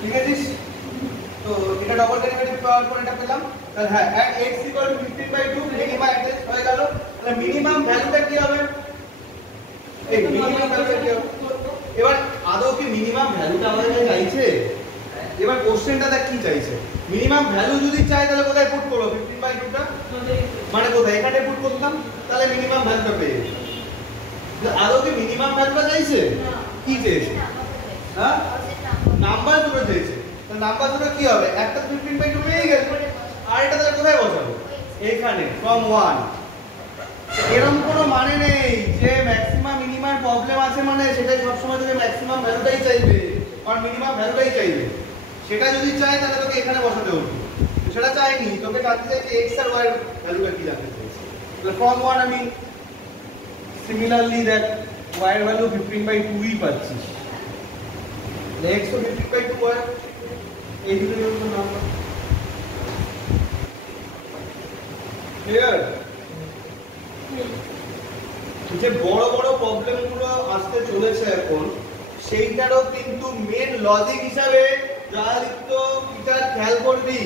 ঠিক আছে, তো এটা ডবল ডেরিভেটিভ পাওয়ার পর এটা পেলাম। তাহলে হ্যাঁ at x = 15/2 মিনিমাম অ্যাড্রেস হয়ে গেল। তাহলে মিনিমাম ভ্যালুটা কি হবে? এই মিনিমাম ভ্যালুটা কি হবে? এবার আদৌ কি মিনিমাম ভ্যালুটা আমাদের কাছে চাইছে? এবার কোশ্চেনটা দেখ কি চাইছে। মিনিমাম ভ্যালু যদি চাই তাহলে কোথায় পুট করব? 15/2 টা মানে কোথায়? এখানে পুট করতাম, তাহলে মিনিমাম ভ্যালুটা পেয়ে যেতাম। আদৌ কি মিনিমাম ভ্যালুটা চাইছে? কি চাইছে? হ্যাঁ, নাম্বার দুটো চাইছে। তাহলে নাম্বার দুটো কি হবে? একটা 15/2 পেয়ে গেল, আর এটা তাহলে কোথায় বসাবো? এখানে from 1। এরকম কোনো মানে নেই যে ম্যাক্সিমাম মিনিমাম প্রবলেম আছে মানে সেটাই সবসময় তোকে ম্যাক্সিমাম ভ্যালুটাই চাইবে আর মিনিমাম ভ্যালুটাই চাইবে। সেটা যদি চাই তাহলে তোকে এখানে বসাতে হতো, সেটা চাইনি, তোকে জানতে চাইছে x আর y এর ভ্যালুটা কি জানতে চাইছে। তাহলে from 1 আমি সিমিলারলি দেখ y এর ভ্যালু 15/2 ই পাচ্ছি। x তো 15/2 হয়, এই দুটো হলো নাম্বার। ক্লিয়ার? যে বড় বড় প্রবলেমগুলো আসতে চলেছে এখন, সেইটারও কিন্তু মেন লজিক হিসাবে যা লিখতো টিচার খেয়াল করবি,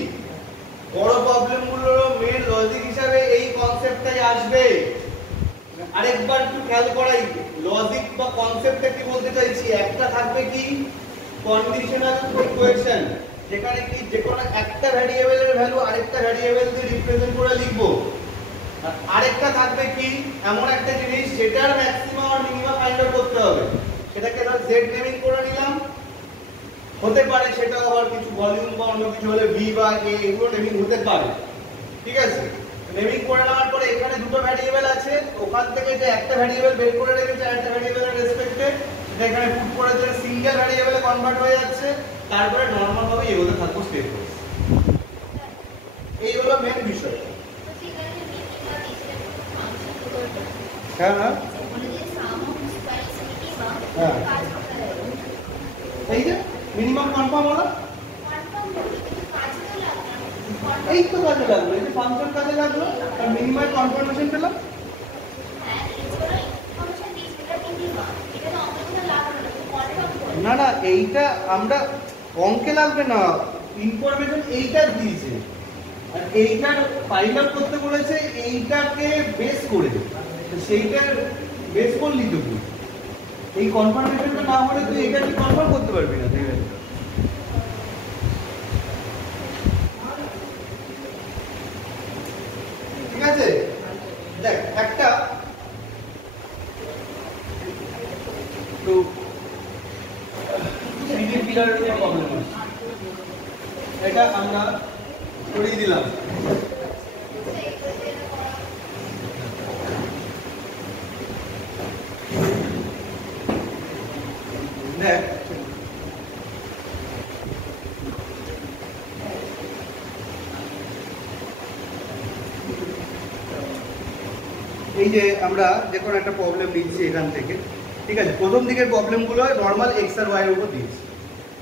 বড় প্রবলেমগুলোর মেন লজিক হিসাবে এই কনসেপ্টটাই আসবে। আরেকবার একটু খেয়াল করাই, লজিক বা কনসেপ্টটা কি বলতে চাইছি। একটা থাকবে কি কন্ডিশনাল ইকুয়েশন, যেখানে কি যে কোনো একটা ভ্যারিয়েবলের ভ্যালু আরেকটা ভ্যারিয়েবল দিয়ে রিপ্রেজেন্ট করে লিখবো। আর আরেকটা থাকবে কি এমন একটা জিনিস যেটার ম্যাক্সিমাম আর মিনিমাম ফাইন্ড আউট করতে হবে। সেটাকে ধর z নেমিং করে নিলাম, হতে পারে সেটা আবার কিছু ভলিউম বা অন্য কিছু হলে v বা a এগুলো নেমিং হতে পারে। ঠিক আছে, নেমিং করে নেওয়ার পরে এখানে দুটো ভ্যারিয়েবল আছে, ওখান থেকে যে একটা ভ্যারিয়েবল বের করে রেখেছে আরেকটা ভ্যারিয়েবলের রেসপেক্টে সেটা এখানে পুট করে দিলে সিঙ্গেল ভ্যারিয়েবলে কনভার্ট হয়ে যাচ্ছে। তারপরে নরমাল ভাবে এগোতে থাকবো স্টেপ বাই স্টেপ। এই হলো মেন বিষয়। হ্যাঁ হ্যাঁ এই যে মিনিমাম কনফার্ম হলো, এই তো কাজে লাগলো, এই যে ফাংশন কাজে লাগলো আর মিনিমাম কনফার্মেশন পেলাম। না না, এইটা আমরা অঙ্কে লাগবে না, ইনফরমেশন এইটা দিয়েছে আর এইটার ফাইন্ড আউট করতে বলেছে এইটাকে বেস করে, সেইটার বেস করলি তো তুই। এই কনফার্মেশনটা না হলে তুই এইটাকে কনফার্ম করতে পারবি না। ঠিক আছে, দেখ একটা তো সিঙ্গেল পিলারের যে প্রবলেম আছে এটা আমরা করিয়ে দিলাম। দেখ এই যে আমরা যে কোনো একটা প্রবলেম নিচ্ছি এখান থেকে, ঠিক আছে, প্রথম দিকের প্রবলেমগুলো নর্মাল এক্স আর ওয়াই এর উপর দিয়েছি।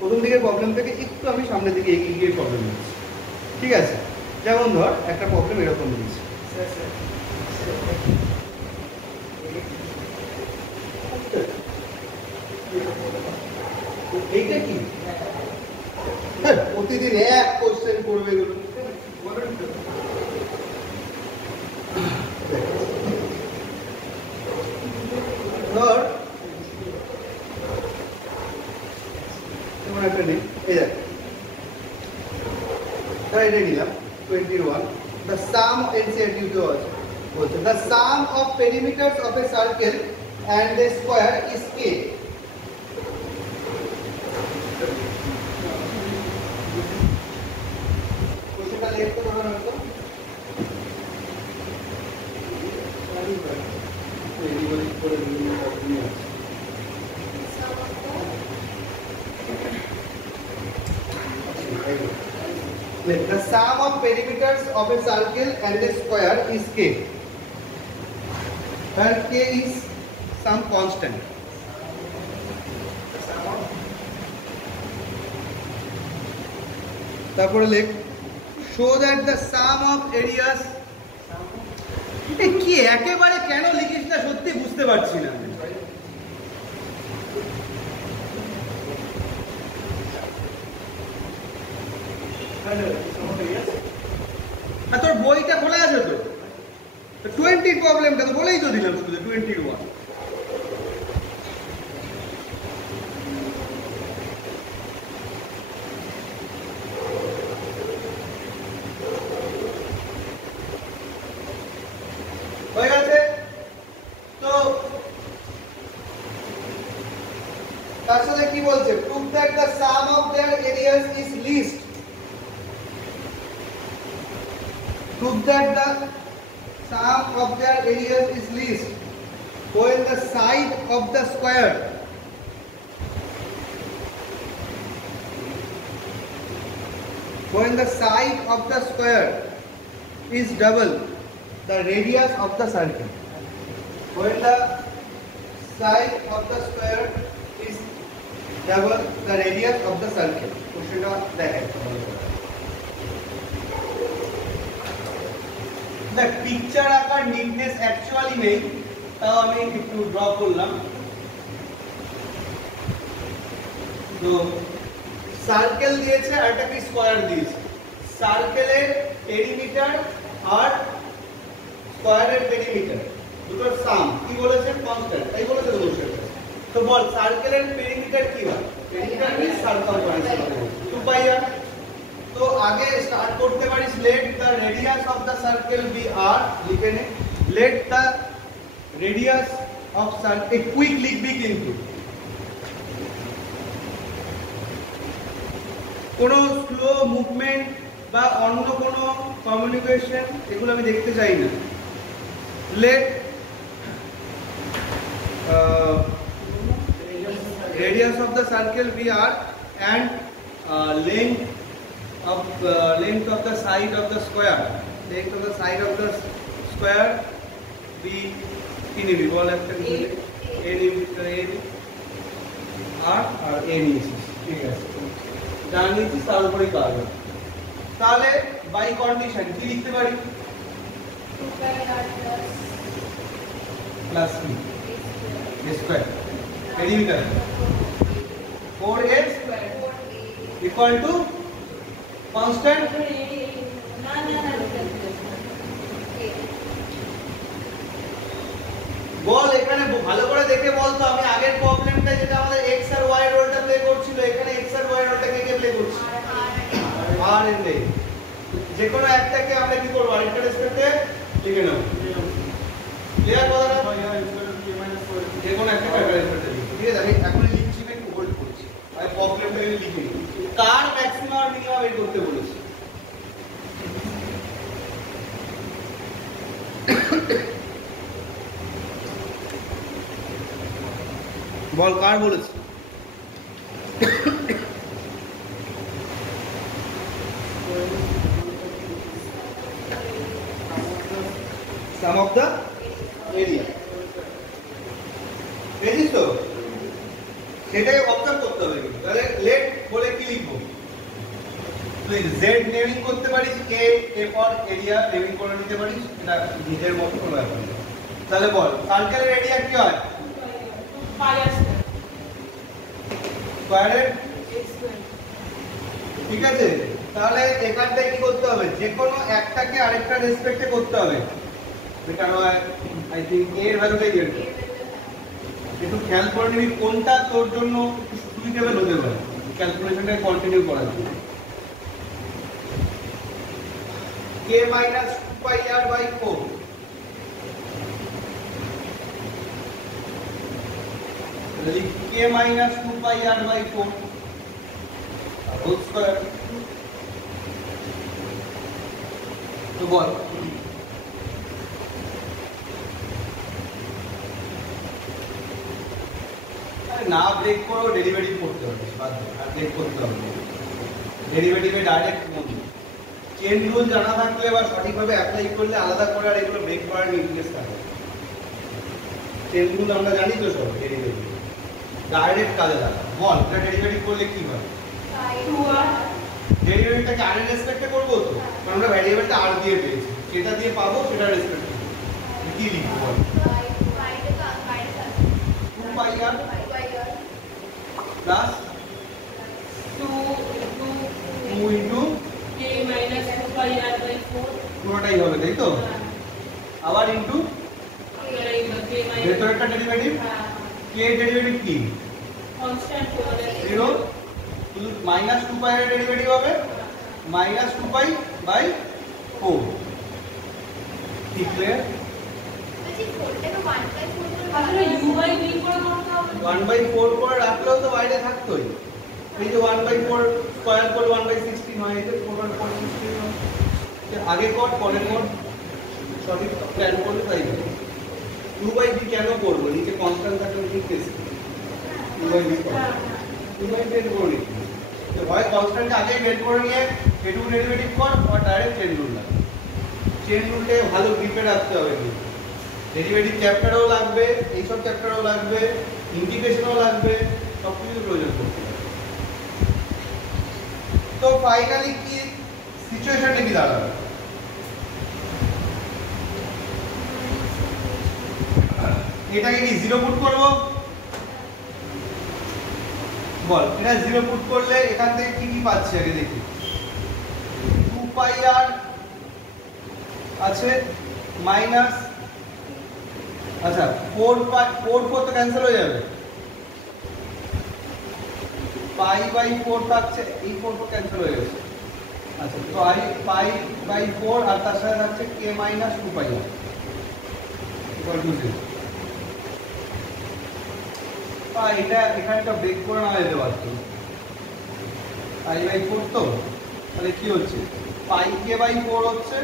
প্রথম দিকের প্রবলেম থেকে একটু আমি সামনের দিকে এগিয়ে গিয়ে প্রবলেম নিচ্ছি। ঠিক আছে, যেমন ধর একটা প্রবলেম এরকম দিয়েছি, এইটা কি প্রতিদিন এক কোশ্চেন করবে এগুলো। ধর একটা নেই, এই দেখ এটাই নিলাম 21। The sum NCERT আছে বলছে the sum of perimeters of a circle and a square is k. কোশ্চেনটা লিখতে হবে না তো, the sum of perimeters of a circle and a square is k, where k is some constant. তারপরে লেখ show that the sum of areas একেবারে কেন লিখিস না সত্যি বুঝতে পারছি না। তোর বইটা খোলা আছে তো, 20 প্রবলেমটা তো বলেই তো দিলাম শুধু 21। হয়ে গেছে তো। তার সাথে কি বলছে, prove that the sum of their areas is least. Prove that the sum of their areas is least when the side of the square is double the radius of the circle. When the side of the square is double the radius of the circle. কোশ্চেনটা দেখেন। দেখ picture আকার নিটনেস actually নেই, তাও আমি একটু draw করলাম। তো সার্কেল দিয়েছে আর একটা কি স্কয়ার দিয়েছে। সার্কেলের পেরিমিটার আর স্কয়ারের পেরিমিটার দুটোর সাম কি বলেছে, কনস্ট্যান্ট, তাই বলেছে তো বসে। তো বল সার্কেলের পেরিমিটার কি হয়, perimeter means circumference 2 pi r. তো আগে স্টার্ট করতে পারিস, let the radius of the circle be r, লিখে নে let the radius of circle, quick লিখবি কিন্তু কোনো স্লো মুভমেন্ট বা অন্য কোনো কমিউনিকেশন এগুলো আমি দেখতে চাই না। Let radius of the circle be r and length of the side of the square be কি নিবি বল, একটা a নিবি, r আর a নিয়েছিস, ঠিক আছে জানিয়েছিস, তার উপরেই কাজ হবে। তাহলে বাই কন্ডিশন কি লিখতে পারি, plus b square perimeter 4a equal to constant বল। এখানে ভালো করে দেখে বল তো, আমি আগের প্রবলেমটা যেটা আমাদের x আর y রোলটা প্লে করছিল, এখানে x আর y রোলটা কে প্লে করছে, r এর নেই। যে কোনো একটাকে আমরা কি করব, আরেকটা রেসপেক্টে লিখে নেব। ক্লিয়ার কথাটা, যে কোনো একটা রেসপেক্টে লিখি, ঠিক আছে। আমি এখন লিখছি না, একটু হোল্ড করছি, আমি প্রবলেমটা লিখে নিই। কার ম্যাক্সিমাম আর মিনিমাম বের করতে বলেছি, বল কার বলেছে, sum of the area, বুঝিস তো? সেটাই অবজার্ভ করতে হবে। তাহলে লেট বলে কি লিখবো, তুই z নেমিং করতে পারিস, a ফর এরিয়া নেমিং করে নিতে পারিস, এটা নিজের মতো কোনো ব্যাপার না। তাহলে বল সার্কেলের এরিয়া কি হয়, স্কয়ারের, ঠিক আছে। তাহলে এখানটায় কি করতে হবে, যে কোনো একটাকে আরেকটা রেসপেক্টে করতে হবে। এটা হয় আই থিংক এর ভ্যালুটাই বের করতে, একটু খেয়াল করে নিবি কোনটা তোর জন্য সুইটেবল হতে পারে ক্যালকুলেশনটা কন্টিনিউ করার জন্য। k - 2 pi r by 4 k - 2 pi r by 4 whole square। তো বল না ব্রেক করো, ডেরিভেটিভ করতে হবে, বাদ দে, আর ব্রেক করতে হবে। ডেরিভেটিভে ডাইরেক্ট মনে চেন রুল জানা থাকলে বা সঠিকভাবে অ্যাপ্লাই করলে আলাদা করে আর এগুলো ব্রেক করার নির্দেশ থাকে। চেন রুল আমরা জানি তো সব, ডেরিভেটিভ ডাইরেক্ট কাজে লাগা। বল এটা ডেরিভেটিভ করলে কি হয়, ডেরিভেটিভটাকে আর এর রেসপেক্টে করব তো, কারণ আমরা ভ্যারিয়েবলটা আর দিয়ে পেয়েছি, যেটা দিয়ে পাবো সেটা রেসপেক্টে কি লিখবো বল 2 pi r plus 2 into k minus 2 pi r by 4 পুরোটাই হবে তাই তো আবার ইনটু ভেতরেরটা ডেরিভেটিভ k ডেরিভেটিভ কি constant 0 শুধু -2 pi এর ডেরিভেটিভ হবে -2 pi by 4 ঠিক ক্লিয়ার আসলে u by v করে করতে হবে 1/4 করে রাখলেও তো বাইরে থাকতোই এই যে 1/4 স্কয়ার করে 1/16 হয় এই যে 4/16 হয় আগে কর পরে কর সঠিক প্ল্যান করলে তাই হবে 2/v কেন করব নিচে কনস্ট্যান্ট থাকলে ঠিক আছে 2/v 2/v এর করে নিই তো হয় কনস্ট্যান্ট আগে বের করে নিয়ে এটুকু ডেরিভেটিভ কর আর ডাইরেক্ট চেন রুল লাগ চেন রুলটা ভালো গ্রিপে রাখতে হবে ডেরিভেটিভ চ্যাপ্টারও লাগবে এই সব চ্যাপ্টারও লাগবে ইন্টিগ্রেশনও লাগবে সবকিছু প্রয়োজন পড়বে তো ফাইনালি কি সিচুয়েশনটা কি দাঁড়াবে এটাকে কি 0 পুট করব বল এটা 0 পুট করলে এখান থেকে কি কি পাচ্ছি আগে দেখি 2 pi r আছে মাইনাস আচ্ছা 4 তো ক্যান্সেল হয়ে যাবে পাই বাই 4 থাকছে এই 4 তো ক্যান্সেল হয়ে গেছে আচ্ছা তো পাই বাই 4 আর তার সাথে থাকছে k minus 2 pi equal to 0 এটা এখানটা ব্রেক করে না যেতে পারতো পাই বাই 4 তো তাহলে কি হচ্ছে পাই k বাই 4 হচ্ছে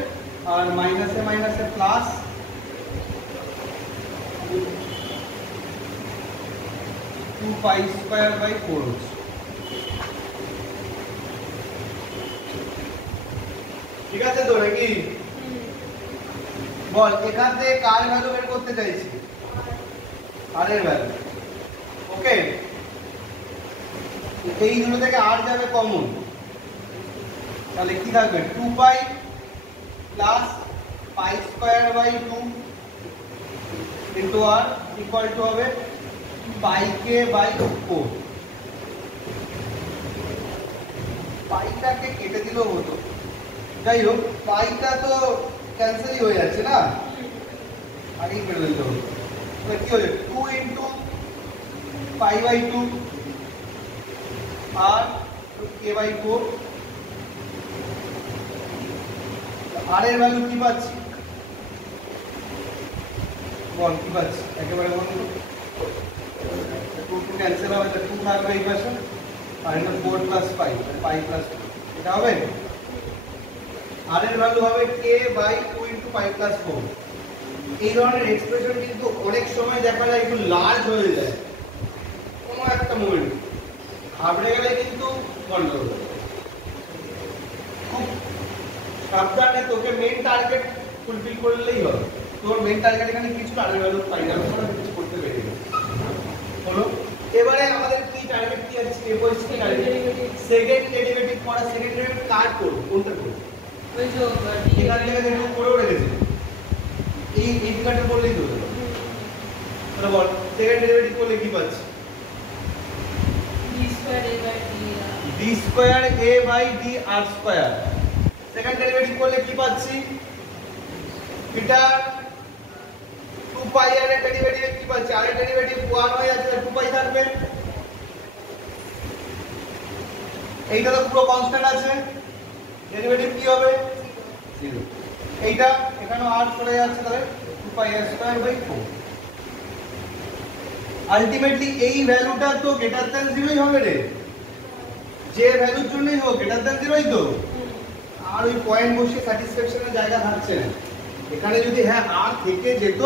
আর মাইনাসে মাইনাসে প্লাস 2 pi স্কয়ার বাই 4 হচ্ছে ঠিক আছে তো নাকি বল এখান থেকে কার ভ্যালু বের করতে চাইছি r এর ভ্যালু ওকে এই দুটো থেকে r যাবে কমন তাহলে কি থাকবে 2 pi plus pi square by 2 into r equal to হবে pi k by 4 পাইটাকে কেটে দিলেও হতো যাই হোক পাইটা তো ক্যান্সেলই হয়ে যাচ্ছে না আগেই কেটে দিতে হতো তাহলে কি হচ্ছে 2 into pi by 2 r k by 4 r এর ভ্যালু কি পাচ্ছি বল কি পাচ্ছি একেবারে বন্ধ 2 ক্যান্সেল হবে তো 2 থাকবে এই পাশে আর এটা 4 প্লাস 5 5 প্লাস এটা হবে r এর ভ্যালু হবে k বাই 2 into 5 প্লাস 4 এই ধরনের এক্সপ্রেশন কিন্তু অনেক সময় দেখা যায় একটু লার্জ হয়ে যায় কোনো একটা মোমেন্ট ঘাবড়ে গেলে কিন্তু গন্ডগোল খুব সাবধানে তোকে মেইন টার্গেট ফুলফিল করলেই হবে তোর মেইন টার্গেট এখানে কিছু r এর ভ্যালু পাই যাবে না কিছু করতে পেরে হলো এবারে আমাদের কি টার্গেট কি আছে step by step second derivative করা সেকেন্ড ডেরিভেটিভ কার করব কোনটা করব ওই যে এখান থেকে একটু করেও রেখেছি এই ফিগারটা বললেই তো হলো তাহলে বল সেকেন্ড ডেরিভেটিভ করলে কি পাচ্ছি d square a by d r square second derivative করলে কি পাচ্ছি এটা 2 pi r এর ডেরিভেটিভ কি পাচ্ছি r এর ডেরিভেটিভ 1 হয়ে যাচ্ছে 2 pi থাকবে এইটা তো পুরো কনস্ট্যান্ট আছে ডেরিভেটিভ কি হবে 0 এইটা এখানে r চলে যাচ্ছে তাহলে 2 pi r square by 4 ultimately এই ভ্যালুটা তো গ্রেটার দ্যান 0 ই হবে রে যে ভ্যালুর জন্যই হোক গ্রেটার দ্যান 0 ই তো আর ওই পয়েন্ট বসে স্যাটিসফ্যাকশনের জায়গা থাকছে না এখানে যদি হ্যাঁ r থেকে যেত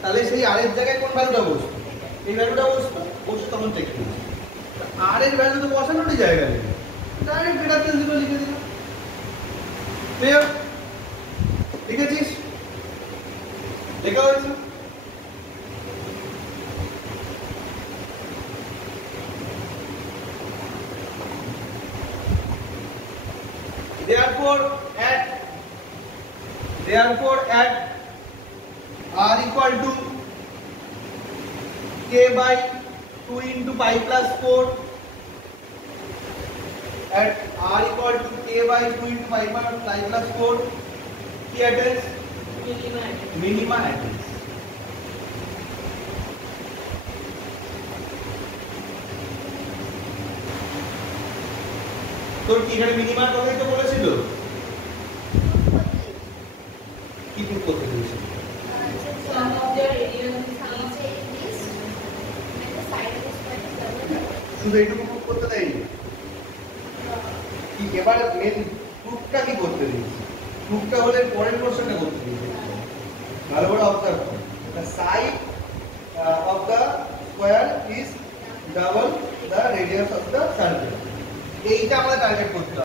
তাহলে সেই r এর জায়গায় কোন ভ্যালুটা বসতো এই ভ্যালুটা বসতো তখন চেক করব r এর ভ্যালু তো বসানোরই জায়গা নেই ডাইরেক্ট গ্রেটার দ্যান 0 লিখে দিলাম ক্লিয়ার লিখেছিস লেখা হয়েছে Therefore at r equal to k by 2 into pi plus 4 at r equal to k by 2 into pi plus 4 কি অ্যাড্রেস মিনিমা অ্যাড্রেস তোর কি এখানে মিনিমার কথাই তো বলেছিল কি প্রুফ করতে দিয়েছিল Sum of their areas is শুধু এইটুকু প্রুফ করতে দেয়নি কি এবার মেন প্রুফটা কি করতে দিয়েছে প্রুফটা হলে পরের কোশ্চেনটা করতে দিয়েছে ভালো করে অবজার্ভ করো the side of the square is double the radius of the circle এইটা আমরা টার্গেট করতে হবে